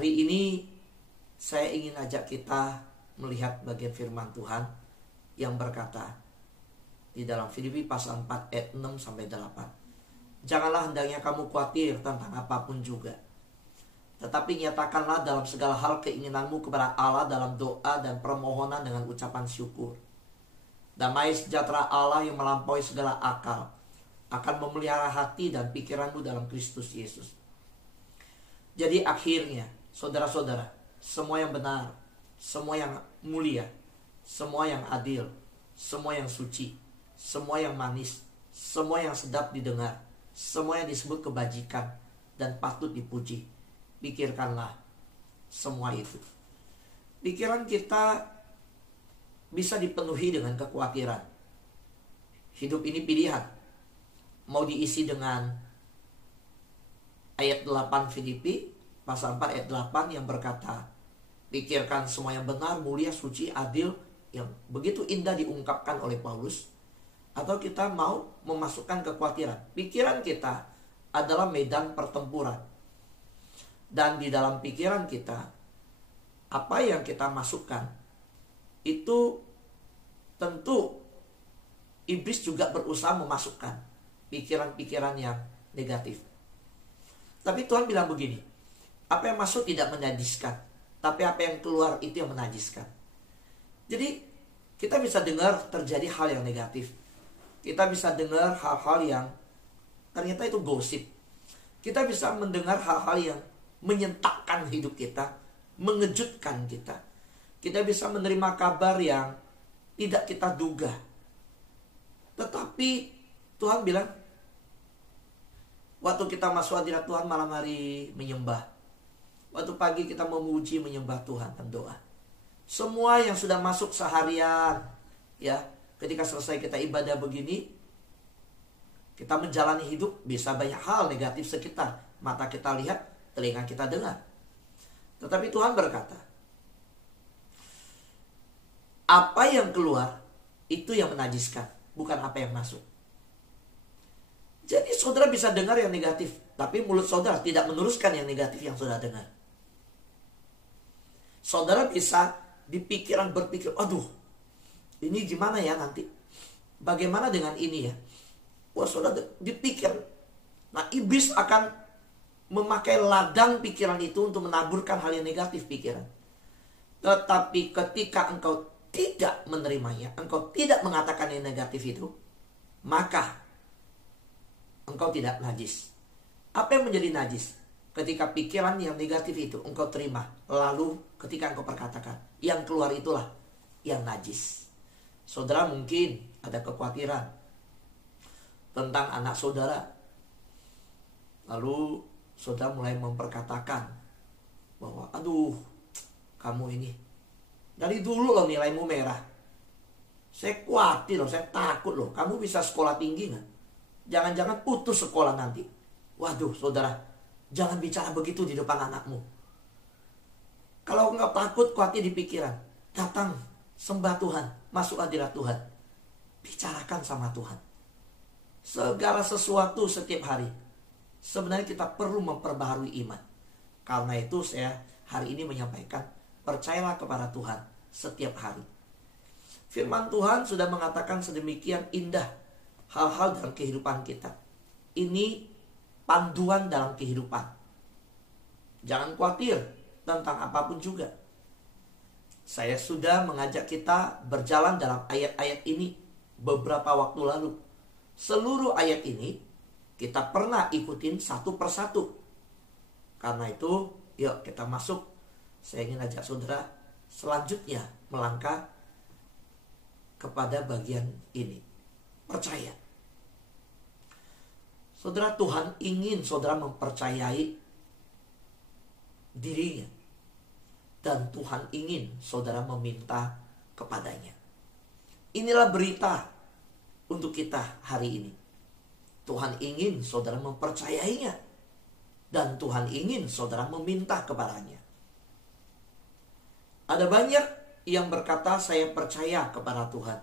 Hari ini saya ingin ajak kita melihat bagian firman Tuhan yang berkata di dalam Filipi pasal 4 ayat 6 sampai 8. Janganlah hendaknya kamu khawatir tentang apapun juga, tetapi nyatakanlah dalam segala hal keinginanmu kepada Allah dalam doa dan permohonan dengan ucapan syukur. Damai sejahtera Allah yang melampaui segala akal akan memelihara hati dan pikiranmu dalam Kristus Yesus. Jadi akhirnya, saudara-saudara, semua yang benar, semua yang mulia, semua yang adil, semua yang suci, semua yang manis, semua yang sedap didengar, semua yang disebut kebajikan dan patut dipuji, pikirkanlah semua itu. Pikiran kita bisa dipenuhi dengan kekhawatiran. Hidup ini pilihan. Mau diisi dengan ayat 8 Filipi pasal 4 ayat 8 yang berkata, pikirkan semua yang benar, mulia, suci, adil, yang begitu indah diungkapkan oleh Paulus. Atau kita mau memasukkan kekhawatiran. Pikiran kita adalah medan pertempuran. Dan di dalam pikiran kita, apa yang kita masukkan itu tentu iblis juga berusaha memasukkan pikiran-pikiran yang negatif. Tapi Tuhan bilang begini, apa yang masuk tidak menajiskan, tapi apa yang keluar itu yang menajiskan. Jadi kita bisa dengar terjadi hal yang negatif. Kita bisa dengar hal-hal yang ternyata itu gosip. Kita bisa mendengar hal-hal yang menyentakkan hidup kita, mengejutkan kita. Kita bisa menerima kabar yang tidak kita duga. Tetapi Tuhan bilang, waktu kita masuk hadirat Tuhan malam hari menyembah, waktu pagi kita memuji menyembah Tuhan dan doa. Semua yang sudah masuk seharian, ya, ketika selesai kita ibadah begini, kita menjalani hidup, bisa banyak hal negatif sekitar. Mata kita lihat, telinga kita dengar. Tetapi Tuhan berkata, apa yang keluar itu yang menajiskan, bukan apa yang masuk. Jadi saudara bisa dengar yang negatif, tapi mulut saudara tidak meneruskan yang negatif yang saudara dengar. Saudara bisa di pikiran berpikir, aduh, ini gimana ya nanti? Bagaimana dengan ini ya? Wah, saudara dipikir. Nah, iblis akan memakai ladang pikiran itu untuk menaburkan hal yang negatif pikiran. Tetapi ketika engkau tidak menerimanya, engkau tidak mengatakan yang negatif itu, maka engkau tidak najis. Apa yang menjadi najis? Ketika pikiran yang negatif itu engkau terima, lalu ketika engkau perkatakan, yang keluar itulah yang najis. Saudara mungkin ada kekhawatiran tentang anak saudara, lalu saudara mulai memperkatakan bahwa, aduh, kamu ini dari dulu loh nilaimu merah. Saya khawatir loh, saya takut loh, kamu bisa sekolah tinggi gak? Jangan-jangan putus sekolah nanti. Waduh saudara, jangan bicara begitu di depan anakmu. Kalau enggak takut, khawatir di pikiran, datang sembah Tuhan, masuk hadirat Tuhan, bicarakan sama Tuhan. Segala sesuatu setiap hari, sebenarnya kita perlu memperbaharui iman. Karena itu saya hari ini menyampaikan, percayalah kepada Tuhan setiap hari. Firman Tuhan sudah mengatakan sedemikian indah hal-hal dalam kehidupan kita. Ini panduan dalam kehidupan. Jangan khawatir tentang apapun juga. Saya sudah mengajak kita berjalan dalam ayat-ayat ini beberapa waktu lalu. Seluruh ayat ini kita pernah ikutin satu persatu. Karena itu, yuk kita masuk. Saya ingin ajak saudara selanjutnya melangkah kepada bagian ini. Percaya. Saudara, Tuhan ingin saudara mempercayai dirinya. Dan Tuhan ingin saudara meminta kepadanya. Inilah berita untuk kita hari ini. Tuhan ingin saudara mempercayainya. Dan Tuhan ingin saudara meminta kepadanya. Ada banyak yang berkata saya percaya kepada Tuhan,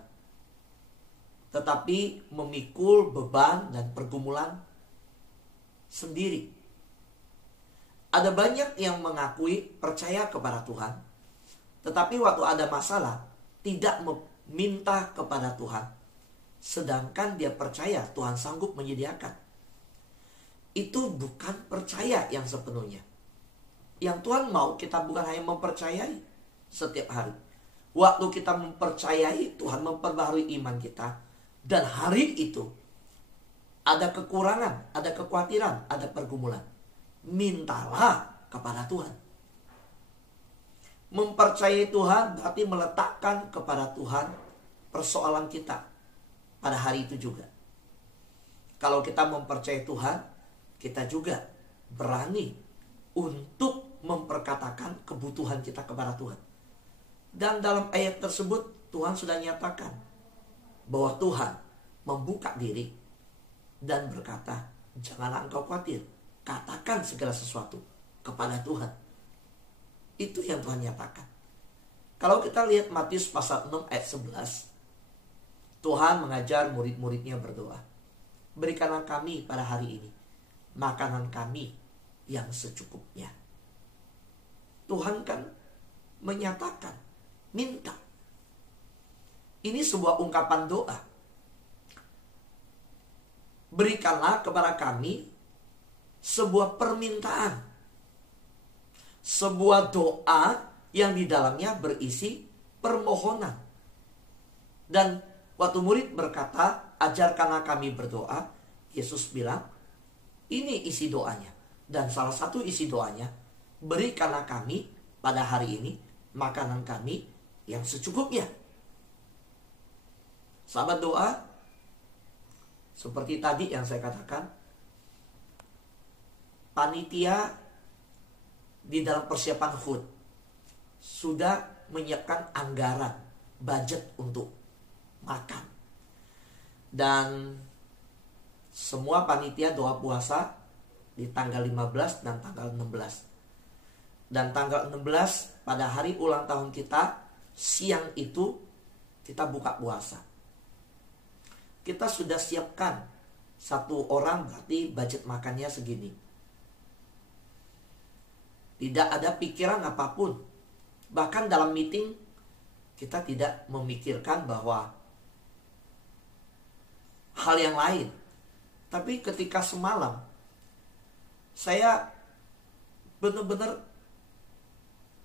tetapi memikul beban dan pergumulan sendiri. Ada banyak yang mengakui percaya kepada Tuhan, tetapi waktu ada masalah tidak meminta kepada Tuhan, sedangkan dia percaya Tuhan sanggup menyediakan. Itu bukan percaya yang sepenuhnya. Yang Tuhan mau kita bukan hanya mempercayai setiap hari. Waktu kita mempercayai, Tuhan memperbaharui iman kita. Dan hari itu ada kekurangan, ada kekhawatiran, ada pergumulan. Mintalah kepada Tuhan. Mempercayai Tuhan berarti meletakkan kepada Tuhan persoalan kita pada hari itu juga. Kalau kita mempercayai Tuhan, kita juga berani untuk memperkatakan kebutuhan kita kepada Tuhan. Dan dalam ayat tersebut Tuhan sudah nyatakan bahwa Tuhan membuka diri dan berkata, janganlah engkau khawatir, katakan segala sesuatu kepada Tuhan. Itu yang Tuhan nyatakan. Kalau kita lihat Matius pasal 6 ayat 11, Tuhan mengajar murid-muridnya berdoa, berikanlah kami pada hari ini makanan kami yang secukupnya. Tuhan kan menyatakan, minta. Ini sebuah ungkapan doa. Berikanlah kepada kami sebuah permintaan. Sebuah doa yang di dalamnya berisi permohonan. Dan waktu murid berkata, ajarkanlah kami berdoa, Yesus bilang, ini isi doanya. Dan salah satu isi doanya, berikanlah kami pada hari ini makanan kami yang secukupnya. Sahabat doa, seperti tadi yang saya katakan, panitia di dalam persiapan HUT sudah menyiapkan anggaran, budget untuk makan. Dan semua panitia doa puasa di tanggal 15 dan tanggal 16. Dan tanggal 16 pada hari ulang tahun kita, siang itu kita buka puasa. Kita sudah siapkan satu orang berarti budget makannya segini. Tidak ada pikiran apapun. Bahkan dalam meeting kita tidak memikirkan bahwa hal yang lain. Tapi ketika semalam saya benar-benar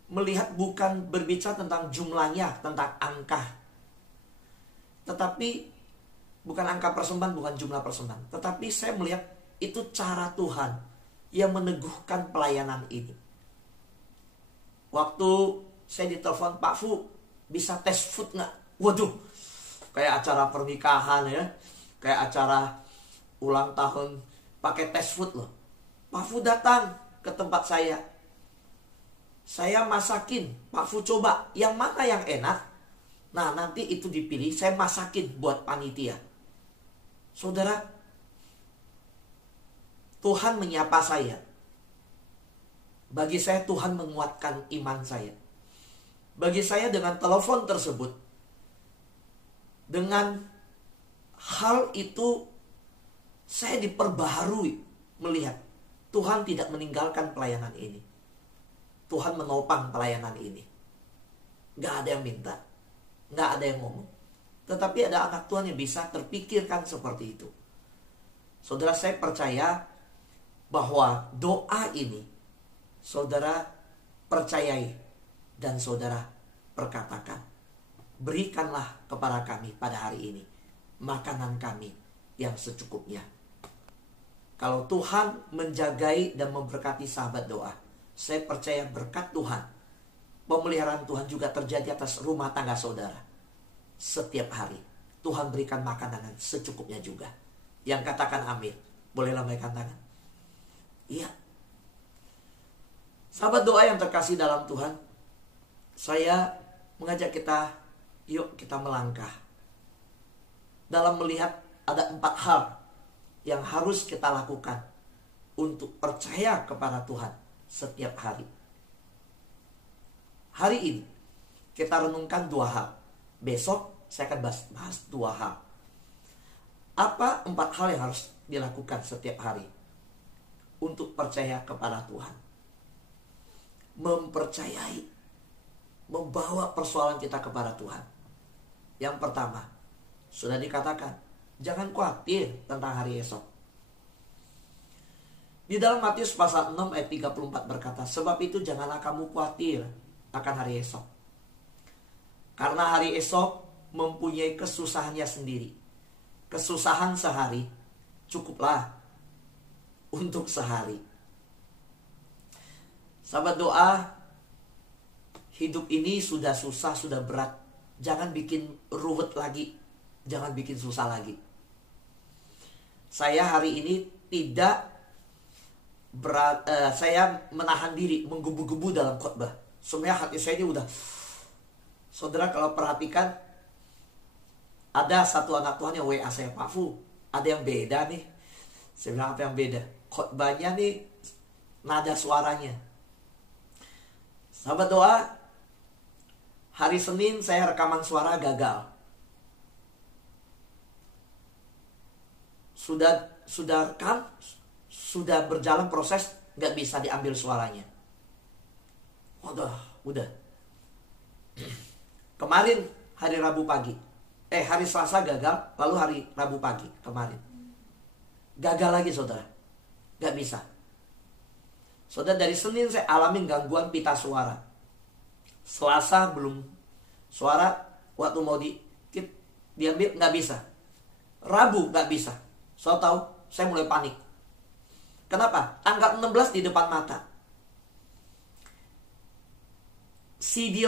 melihat bukan berbicara tentang jumlahnya, tentang angka. Tetapi bukan angka persembahan, bukan jumlah persembahan. Tetapi saya melihat itu cara Tuhan yang meneguhkan pelayanan ini. Waktu saya ditelepon, Pak Fu, bisa tes food nggak? Waduh, kayak acara pernikahan ya, kayak acara ulang tahun pakai tes food loh. Pak Fu datang ke tempat saya masakin, Pak Fu coba yang mana yang enak. Nah nanti itu dipilih, saya masakin buat panitia. Saudara, Tuhan menyapa saya. Bagi saya Tuhan menguatkan iman saya. Bagi saya dengan telepon tersebut, dengan hal itu saya diperbaharui melihat Tuhan tidak meninggalkan pelayanan ini. Tuhan menopang pelayanan ini. Gak ada yang minta, gak ada yang ngomong. Tetapi ada anak Tuhan yang bisa terpikirkan seperti itu. Saudara, saya percaya bahwa doa ini saudara percayai dan saudara perkatakan, berikanlah kepada kami pada hari ini makanan kami yang secukupnya. Kalau Tuhan menjagai dan memberkati sahabat doa, saya percaya berkat Tuhan, pemeliharaan Tuhan juga terjadi atas rumah tangga saudara. Setiap hari Tuhan berikan makanan yang secukupnya juga. Yang katakan amin, boleh lambaikan tangan. Iya. Sahabat doa yang terkasih dalam Tuhan, saya mengajak kita, yuk kita melangkah dalam melihat ada 4 hal yang harus kita lakukan untuk percaya kepada Tuhan setiap hari. Hari ini kita renungkan 2 hal. Besok saya akan bahas 2 hal. Apa 4 hal yang harus dilakukan setiap hari untuk percaya kepada Tuhan? mempercayai, membawa persoalan kita kepada Tuhan. Yang pertama, sudah dikatakan, jangan khawatir tentang hari esok. Di dalam Matius pasal 6 ayat 34 berkata, sebab itu janganlah kamu khawatir akan hari esok. Karena hari esok mempunyai kesusahannya sendiri. Kesusahan sehari cukuplah untuk sehari. Sahabat doa, hidup ini sudah susah, sudah berat. Jangan bikin ruwet lagi. Jangan bikin susah lagi. Saya hari ini saya menahan diri, menggebu-gebu dalam khotbah. Sebenarnya hati saya ini udah. Saudara kalau perhatikan, ada satu anak Tuhan yang WA saya, Pak Fu, ada yang beda nih. Saya bilang, apa yang beda? Khotbahnya nih, nada suaranya. Sahabat doa, hari Senin saya rekaman suara gagal. Sudah rekam, sudah berjalan proses, nggak bisa diambil suaranya. Udah. Kemarin hari Rabu pagi, hari Selasa gagal, lalu hari Rabu pagi kemarin gagal lagi, saudara, nggak bisa. Saudara, dari Senin saya alamin gangguan pita suara. Selasa belum suara, waktu mau diambil nggak bisa. Rabu nggak bisa. So tahu, saya mulai panik. Kenapa? Tanggal 16 di depan mata. CD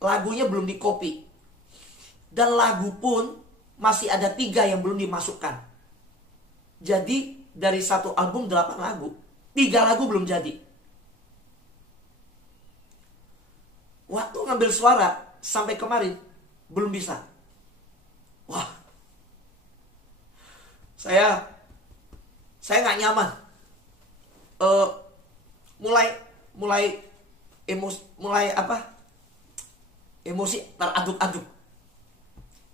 lagunya belum di-copy. Dan lagu pun masih ada 3 yang belum dimasukkan. Jadi dari satu album 8 lagu, 3 lagu belum jadi. Waktu ngambil suara sampai kemarin belum bisa. Wah, saya nggak nyaman. Mulai emosi teraduk-aduk.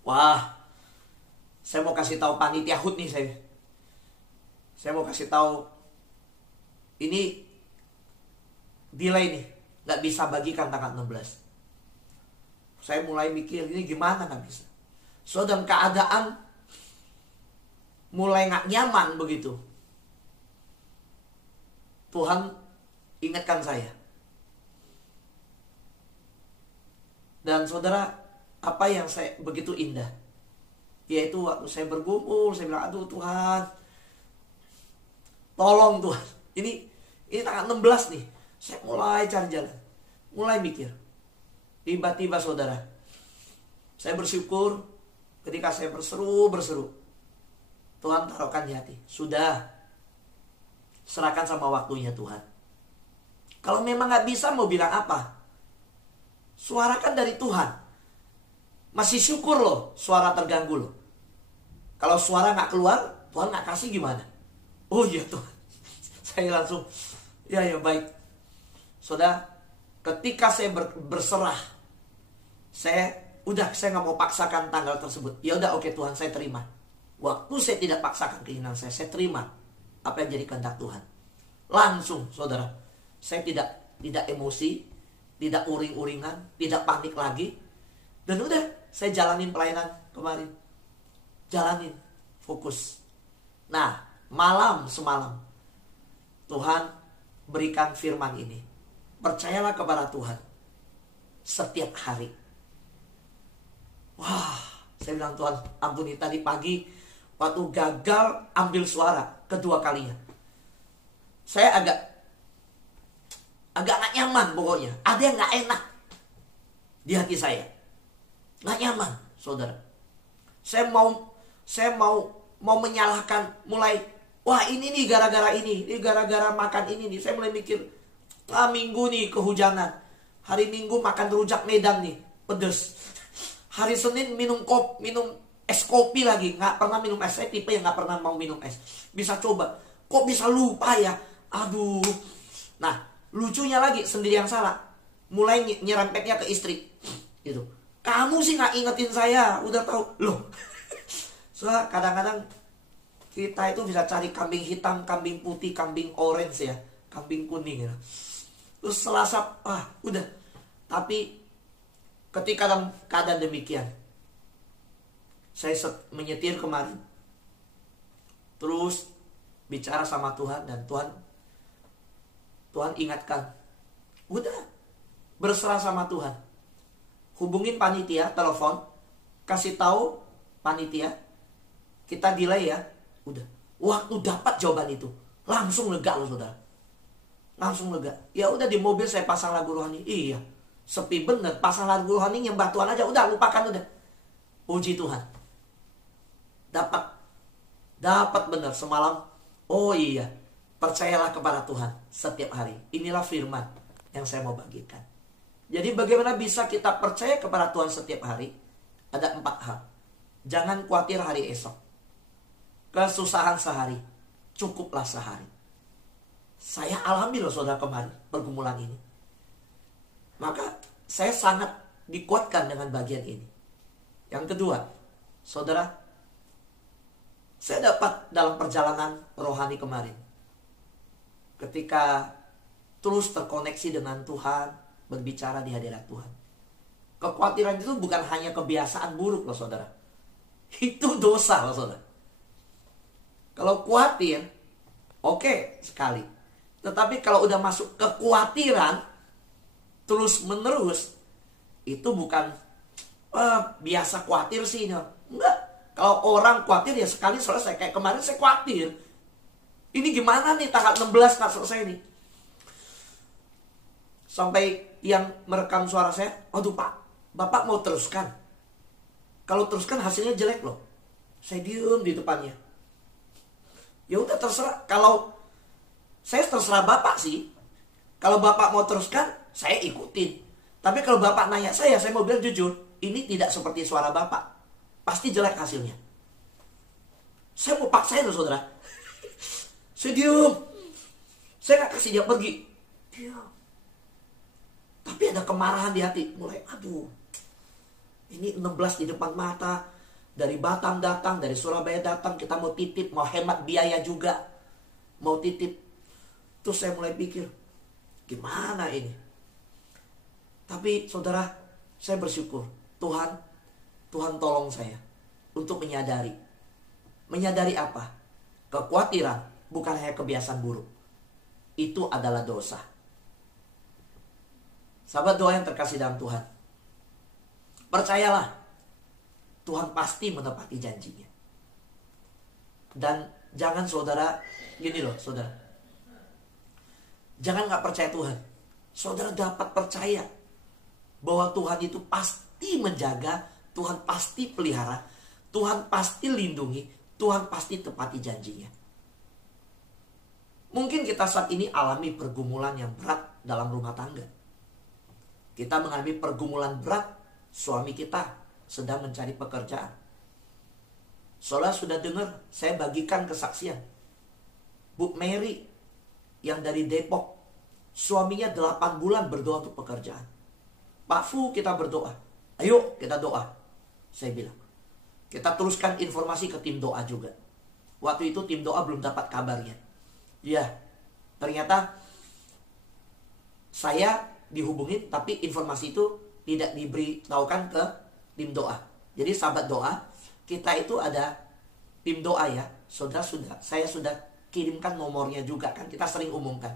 Wah, saya mau kasih tahu panitia HUT nih saya. Saya mau kasih tahu, ini delay nih, nggak bisa bagikan tanggal 16. Saya mulai mikir, ini gimana nggak bisa. So, dalam keadaan mulai nggak nyaman begitu, Tuhan ingatkan saya. Dan saudara, apa yang saya begitu indah, yaitu waktu saya bergumul, saya bilang, aduh Tuhan, tolong Tuhan, ini tanggal 16 nih. Saya mulai cari jalan, mulai mikir. Tiba-tiba saudara, saya bersyukur ketika saya berseru, Tuhan taruhkan di hati, sudah, serahkan sama waktunya Tuhan. Kalau memang gak bisa, mau bilang apa? Suarakan dari Tuhan. Masih syukur loh, suara terganggu loh. Kalau suara gak keluar, Tuhan gak kasih gimana? Oh iya Tuhan. Saya langsung, ya baik. Saudara, ketika saya berserah, saya gak mau paksakan tanggal tersebut. Ya udah, oke Tuhan, saya terima. Waktu saya tidak paksakan keinginan saya terima apa yang jadi kehendak Tuhan. Langsung, saudara, saya tidak emosi, tidak uring-uringan, tidak panik lagi. Dan udah, saya jalanin pelayanan kemarin. Jalanin, fokus. Nah, semalam Tuhan berikan firman ini. Percayalah kepada Tuhan setiap hari. Wah, saya bilang, Tuhan ampuni, tadi pagi waktu gagal ambil suara kedua kalinya, saya agak gak nyaman pokoknya. Ada yang gak enak di hati saya. Gak nyaman, saudara. Saya mau menyalahkan, mulai, wah ini nih gara-gara ini gara-gara makan ini nih. Saya mulai mikir, Minggu nih kehujanan, hari Minggu makan rujak Medan nih, pedes. Hari Senin minum es kopi lagi, nggak pernah minum es. Saya tipe yang nggak pernah mau minum es. Bisa coba, kok bisa lupa ya? Aduh. Nah, lucunya lagi, sendiri yang salah. Mulai nyerempetnya ke istri, gitu. Kamu sih nggak ingetin saya, udah tahu loh. Soalnya kadang-kadang kita itu bisa cari kambing hitam, kambing putih, kambing orange ya, kambing kuning ya. Terus Selasa, udah. Tapi ketika dalam keadaan demikian, saya menyetir kemarin, terus bicara sama Tuhan, dan Tuhan ingatkan, udah, berserah sama Tuhan. Hubungin panitia, telepon, kasih tahu panitia, kita delay ya. Udah, waktu dapat jawaban itu, langsung lega loh saudara. Langsung lega. Ya udah, di mobil saya pasang lagu rohani. Iya, sepi bener, pasang lagu rohani, nyembah Tuhan aja, udah lupakan udah. Puji Tuhan. Dapat bener semalam. Oh iya, percayalah kepada Tuhan setiap hari. Inilah firman yang saya mau bagikan. Jadi bagaimana bisa kita percaya kepada Tuhan setiap hari? Ada 4 hal. Jangan khawatir hari esok. Kesusahan sehari, cukuplah sehari. Saya alami loh saudara kemarin pergumulan ini. Maka saya sangat dikuatkan dengan bagian ini. Yang kedua, saudara, saya dapat dalam perjalanan rohani kemarin, ketika terus terkoneksi dengan Tuhan, berbicara di hadirat Tuhan, kekhawatiran itu bukan hanya kebiasaan buruk loh saudara. Itu dosa loh saudara. Kalau khawatir, oke sekali. Tetapi kalau udah masuk kekhawatiran terus menerus, itu bukan biasa khawatir sih. Enggak. Kalau orang khawatir ya sekali selesai. Kayak kemarin saya khawatir, ini gimana nih tanggal 16 gak selesai nih. Sampai yang merekam suara saya, aduh Pak, Bapak mau teruskan? Kalau teruskan hasilnya jelek loh. Saya diem di depannya. Ya udah terserah. Kalau saya terserah Bapak sih. Kalau Bapak mau teruskan, saya ikutin. Tapi kalau Bapak nanya saya mau bilang jujur, ini tidak seperti suara Bapak. Pasti jelek hasilnya. Saya mau paksain loh saudara. Saya diem. Saya gak kasih dia pergi. Diam. Tapi ada kemarahan di hati. Mulai, aduh, ini 16 di depan mata. Dari Batam datang, dari Surabaya datang. Kita mau titip, mau hemat biaya juga. Mau titip. Terus saya mulai pikir, gimana ini? Tapi saudara, saya bersyukur. Tuhan tolong saya untuk menyadari. Menyadari apa? Kekhawatiran bukan hanya kebiasaan buruk. Itu adalah dosa. Sahabat doa yang terkasih dalam Tuhan, percayalah, Tuhan pasti menepati janjinya. Dan jangan saudara, gini loh saudara, jangan gak percaya Tuhan. Saudara dapat percaya bahwa Tuhan itu pasti menjaga, Tuhan pasti pelihara, Tuhan pasti lindungi, Tuhan pasti tepati janjinya. Mungkin kita saat ini alami pergumulan yang berat dalam rumah tangga. Kita mengalami pergumulan berat, suami kita sedang mencari pekerjaan. Saudara sudah dengar, saya bagikan kesaksian Bu Mary yang dari Depok, suaminya 8 bulan berdoa untuk pekerjaan. Pak Fu, kita berdoa. Ayo kita doa. Saya bilang, kita teruskan informasi ke tim doa juga. Waktu itu tim doa belum dapat kabarnya. Ya, ternyata saya dihubungin, tapi informasi itu tidak diberitahukan ke tim doa. Jadi sahabat doa, kita itu ada tim doa ya. Saya sudah kirimkan nomornya juga kan, kita sering umumkan.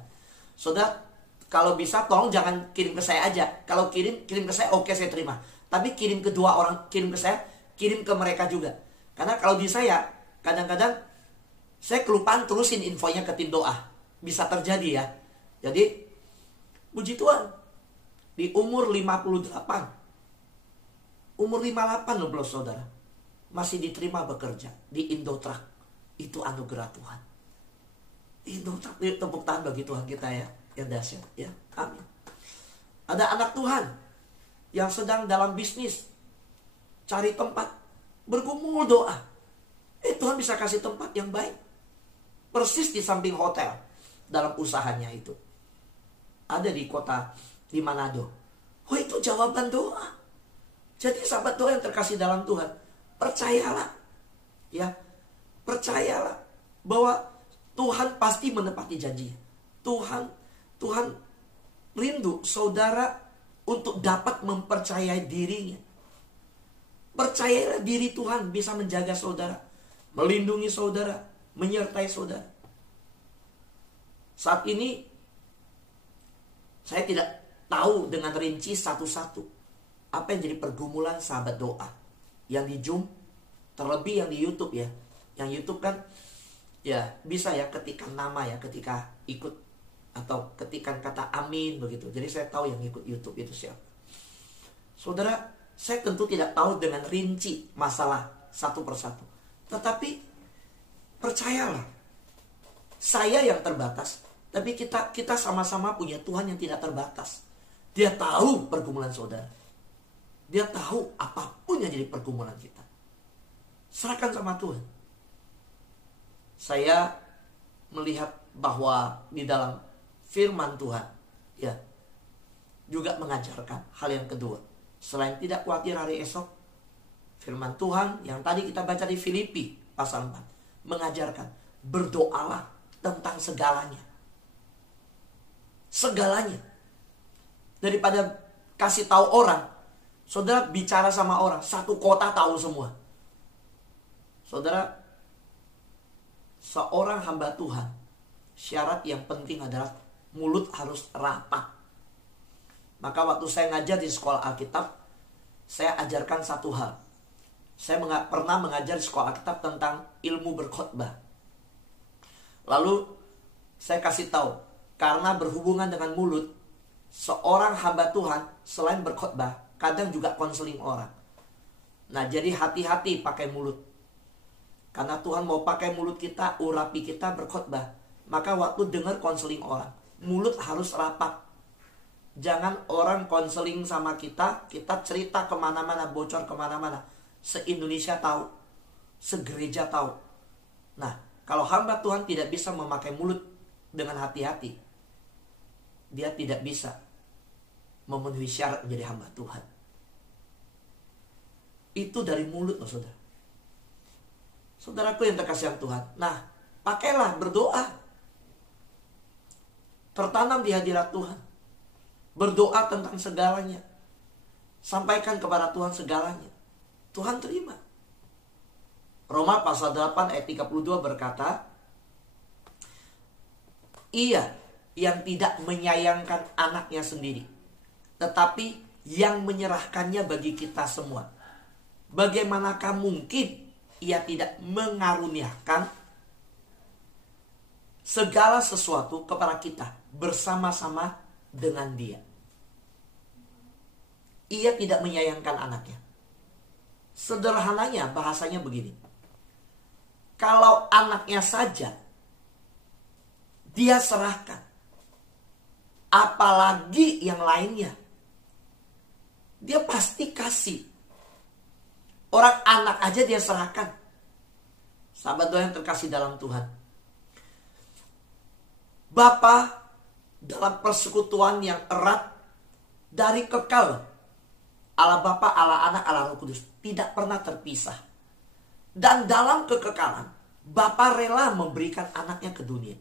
Saudara, kalau bisa tolong jangan kirim ke saya aja. Kalau kirim ke saya, oke, saya terima. Tapi kirim ke 2 orang, kirim ke saya, kirim ke mereka juga. Karena kalau di saya, kadang-kadang saya kelupaan terusin infonya ke tim doa. Bisa terjadi ya. Jadi, puji Tuhan, di umur 58, umur 58 loh belum saudara, masih diterima bekerja di Indotrak. Itu anugerah Tuhan. Indotrak, tepuk tangan bagi Tuhan kita ya, yang dahsyat ya. Amin. Ada anak Tuhan yang sedang dalam bisnis, cari tempat, bergumul doa. Tuhan bisa kasih tempat yang baik, persis di samping hotel dalam usahanya itu. Ada di kota di Manado. Oh, itu jawaban doa. Jadi sahabat doa yang terkasih dalam Tuhan, percayalah ya, percayalah bahwa Tuhan pasti menepati janjinya. Tuhan rindu saudara untuk dapat mempercayai dirinya. Percayalah diri Tuhan bisa menjaga saudara, melindungi saudara, menyertai saudara. Saat ini saya tidak tahu dengan rinci satu-satu apa yang jadi pergumulan sahabat doa yang di Zoom, terlebih yang di YouTube ya. Yang YouTube kan ya bisa ya ketikkan nama ya ketika ikut, atau ketikan kata amin begitu. Jadi saya tahu yang ikut YouTube itu siapa. Saudara, saya tentu tidak tahu dengan rinci masalah satu persatu. Tetapi percayalah, saya yang terbatas, tapi kita sama-sama punya Tuhan yang tidak terbatas. Dia tahu pergumulan saudara. Dia tahu apapun yang jadi pergumulan kita. Serahkan sama Tuhan. Saya melihat bahwa di dalam firman Tuhan ya juga mengajarkan hal yang kedua. Selain tidak khawatir hari esok, firman Tuhan yang tadi kita baca di Filipi pasal 4 mengajarkan berdoalah tentang segalanya. Segalanya. Daripada kasih tahu orang, saudara bicara sama orang, satu kota tahu semua. Saudara, seorang hamba Tuhan, syarat yang penting adalah mulut harus rapat. Maka waktu saya ngajar di sekolah Alkitab, saya ajarkan satu hal. Saya pernah mengajar di sekolah Alkitab tentang ilmu berkhotbah. Lalu saya kasih tahu, karena berhubungan dengan mulut, seorang hamba Tuhan selain berkhotbah, kadang juga konseling orang. Nah, jadi hati-hati pakai mulut. Karena Tuhan mau pakai mulut kita, urapi kita berkhotbah. Maka waktu dengar konseling orang, mulut harus rapat. Jangan orang konseling sama kita cerita kemana-mana, bocor kemana-mana. Se-Indonesia tahu, se-gereja tahu. Nah, kalau hamba Tuhan tidak bisa memakai mulut dengan hati-hati, dia tidak bisa memenuhi syarat menjadi hamba Tuhan. Itu dari mulut loh saudara. Saudaraku yang terkasihan Tuhan. Nah, pakailah berdoa. Tertanam di hadirat Tuhan. Berdoa tentang segalanya. Sampaikan kepada Tuhan segalanya. Tuhan terima. Roma pasal 8 ayat 32 berkata, Ia yang tidak menyayangkan anaknya sendiri, tetapi yang menyerahkannya bagi kita semua. Bagaimanakah mungkin Ia tidak mengaruniakan segala sesuatu kepada kita bersama-sama dengan Dia. Ia tidak menyayangkan anaknya. Sederhananya bahasanya begini. Kalau anaknya saja Dia serahkan, apalagi yang lainnya, Dia pasti kasih. Orang anak aja Dia serahkan. Sahabat doa yang terkasih dalam Tuhan, Bapa dalam persekutuan yang erat dari kekal, Allah Bapa, Allah Anak, Allah Roh Kudus, tidak pernah terpisah. Dan dalam kekekalan, Bapa rela memberikan anaknya ke dunia.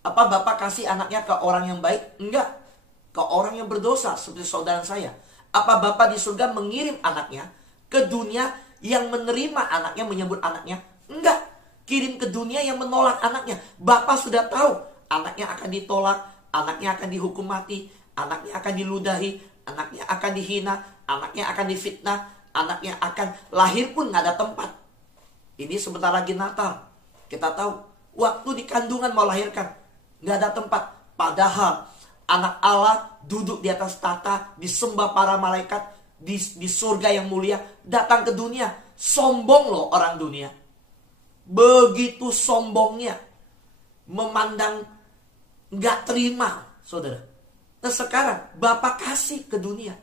Apa Bapa kasih anaknya ke orang yang baik? Enggak. Ke orang yang berdosa seperti saudara saya. Apa Bapa di surga mengirim anaknya ke dunia yang menerima anaknya, menyebut anaknya? Enggak. Kirim ke dunia yang menolak anaknya. Bapa sudah tahu anaknya akan ditolak, anaknya akan dihukum mati, anaknya akan diludahi, anaknya akan dihina, anaknya akan difitnah, anaknya akan lahir pun gak ada tempat. Ini sebentar lagi Natal. Kita tahu waktu di kandungan mau lahirkan, gak ada tempat. Padahal anak Allah duduk di atas tata, disembah para malaikat, di surga yang mulia, datang ke dunia. Sombong loh orang dunia. Begitu sombongnya, memandang gak terima saudara. Nah sekarang Bapak kasih ke dunia.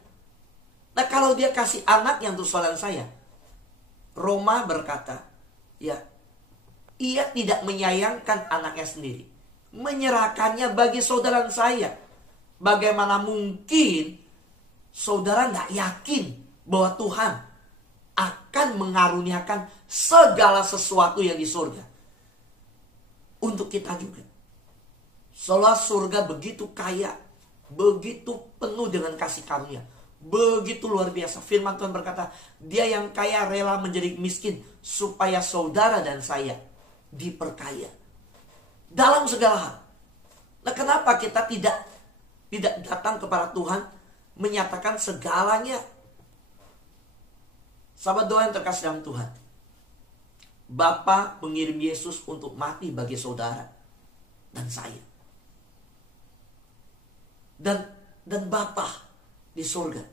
Nah kalau Dia kasih anak yang untuk saudara saya, Roma berkata, ya, Ia tidak menyayangkan anaknya sendiri, menyerahkannya bagi saudara saya. Bagaimana mungkin saudara gak yakin bahwa Tuhan akan mengaruniakan segala sesuatu yang di surga untuk kita juga. Soalnya surga begitu kaya, begitu penuh dengan kasih karunia, begitu luar biasa. Firman Tuhan berkata, dia yang kaya rela menjadi miskin supaya saudara dan saya diperkaya dalam segala hal. Nah, kenapa kita tidak datang kepada Tuhan menyatakan segalanya? Sahabat doa yang terkasih dalam Tuhan, Bapa mengirim Yesus untuk mati bagi saudara dan saya. Dan Bapa di surga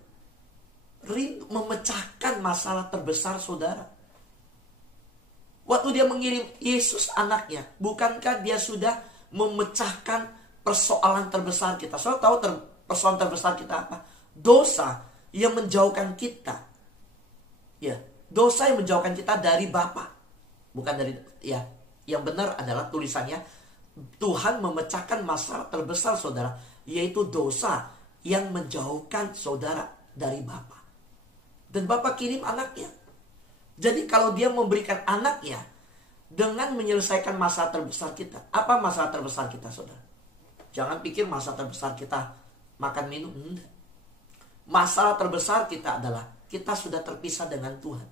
rindu memecahkan masalah terbesar saudara. Waktu dia mengirim Yesus anaknya, bukankah dia sudah memecahkan persoalan terbesar kita? Saudara tahu persoalan terbesar kita apa? Dosa yang menjauhkan kita. Ya, dosa yang menjauhkan kita dari Bapa. Bukan dari, ya, yang benar adalah tulisannya Tuhan memecahkan masalah terbesar saudara, yaitu dosa yang menjauhkan saudara dari Bapa. Dan Bapa kirim anaknya. Jadi kalau dia memberikan anaknya dengan menyelesaikan masalah terbesar kita. Apa masalah terbesar kita, saudara? Jangan pikir masalah terbesar kita makan minum. Enggak. Masalah terbesar kita adalah kita sudah terpisah dengan Tuhan.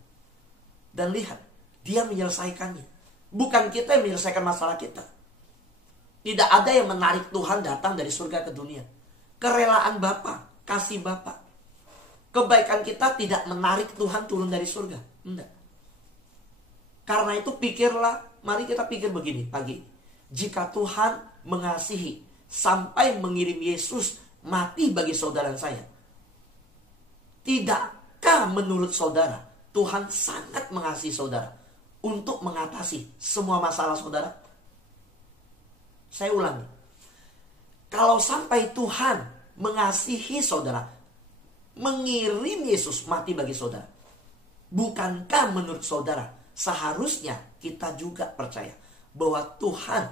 Dan lihat, dia menyelesaikannya. Bukan kita yang menyelesaikan masalah kita. Tidak ada yang menarik Tuhan datang dari surga ke dunia. Kerelaan Bapa, kasih Bapa. Kebaikan kita tidak menarik Tuhan turun dari surga. Enggak. Karena itu pikirlah, mari kita pikir begini pagi. Jika Tuhan mengasihi sampai mengirim Yesus mati bagi saudara dan saya, tidakkah menurut saudara Tuhan sangat mengasihi saudara untuk mengatasi semua masalah saudara? Saya ulangi. Kalau sampai Tuhan mengasihi saudara, mengirim Yesus mati bagi saudara, bukankah menurut saudara seharusnya kita juga percaya bahwa Tuhan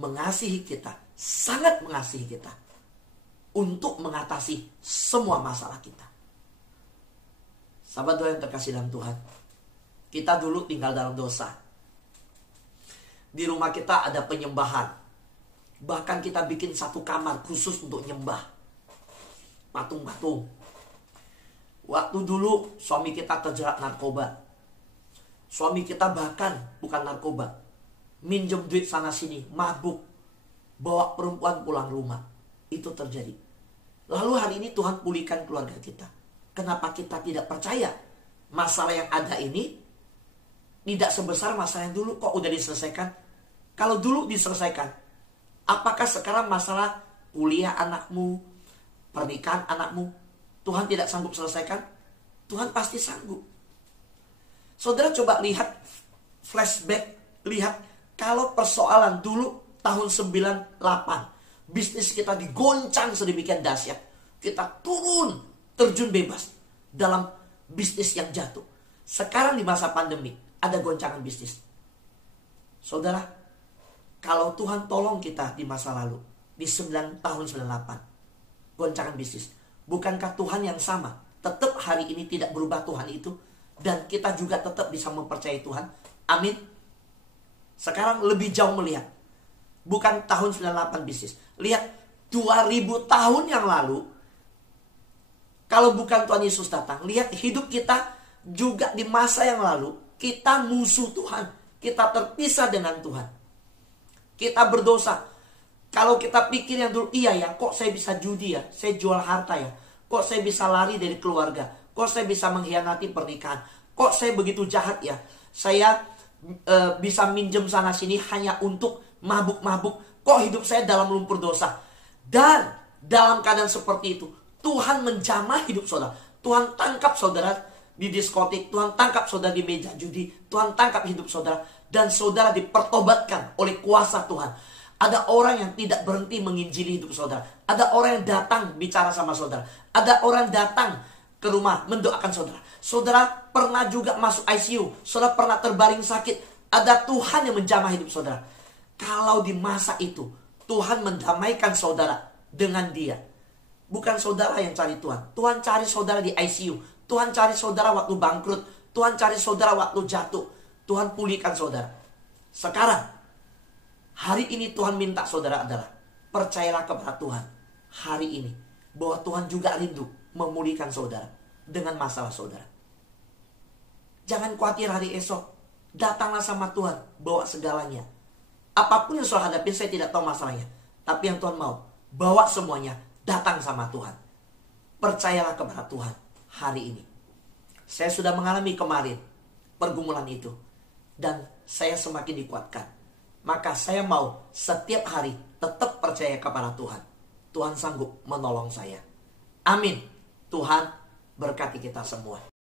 mengasihi kita, sangat mengasihi kita untuk mengatasi semua masalah kita? Sahabat doa yang terkasih dalam Tuhan, kita dulu tinggal dalam dosa. Di rumah kita ada penyembahan. Bahkan kita bikin satu kamar khusus untuk nyembah patung-patung. Waktu dulu suami kita terjerat narkoba. Suami kita bahkan bukan narkoba, minjem duit sana sini, mabuk, bawa perempuan pulang rumah. Itu terjadi. Lalu hari ini Tuhan pulihkan keluarga kita. Kenapa kita tidak percaya masalah yang ada ini tidak sebesar masalah yang dulu? Kok udah diselesaikan? Kalau dulu diselesaikan, apakah sekarang masalah kuliah anakmu, pernikahan anakmu, Tuhan tidak sanggup selesaikan? Tuhan pasti sanggup. Saudara coba lihat flashback, lihat kalau persoalan dulu tahun 98, bisnis kita digoncang sedemikian dahsyat. Kita turun, terjun bebas dalam bisnis yang jatuh. Sekarang di masa pandemi ada goncangan bisnis. Saudara, kalau Tuhan tolong kita di masa lalu, di tahun 98, goncangan bisnis, bukankah Tuhan yang sama tetap hari ini tidak berubah Tuhan itu? Dan kita juga tetap bisa mempercayai Tuhan. Amin. Sekarang lebih jauh melihat. Bukan tahun 98 bisnis. Lihat 2000 tahun yang lalu. Kalau bukan Tuhan Yesus datang. Lihat hidup kita juga di masa yang lalu. Kita musuh Tuhan. Kita terpisah dengan Tuhan. Kita berdosa. Kalau kita pikir yang dulu, iya ya, kok saya bisa judi ya, saya jual harta ya, kok saya bisa lari dari keluarga, kok saya bisa mengkhianati pernikahan, kok saya begitu jahat ya, saya bisa minjem sana sini hanya untuk mabuk-mabuk, kok hidup saya dalam lumpur dosa. Dan dalam keadaan seperti itu, Tuhan menjamah hidup saudara. Tuhan tangkap saudara di diskotik, Tuhan tangkap saudara di meja judi, Tuhan tangkap hidup saudara, dan saudara dipertobatkan oleh kuasa Tuhan. Ada orang yang tidak berhenti menginjili hidup saudara. Ada orang yang datang bicara sama saudara. Ada orang yang datang ke rumah mendoakan saudara. Saudara pernah juga masuk ICU. Saudara pernah terbaring sakit. Ada Tuhan yang menjamah hidup saudara. Kalau di masa itu Tuhan mendamaikan saudara dengan Dia, bukan saudara yang cari Tuhan. Tuhan cari saudara di ICU. Tuhan cari saudara waktu bangkrut. Tuhan cari saudara waktu jatuh. Tuhan pulihkan saudara. Sekarang hari ini Tuhan minta saudara adalah percayalah kepada Tuhan. hari ini bahwa Tuhan juga rindu memulihkan saudara dengan masalah saudara. Jangan khawatir hari esok. Datanglah sama Tuhan, bawa segalanya. Apapun yang saudara hadapi, saya tidak tahu masalahnya. Tapi yang Tuhan mau, bawa semuanya, datang sama Tuhan. Percayalah kepada Tuhan hari ini. Saya sudah mengalami kemarin pergumulan itu. Dan saya semakin dikuatkan. Maka saya mau setiap hari tetap percaya kepada Tuhan. Tuhan sanggup menolong saya. Amin. Tuhan berkati kita semua.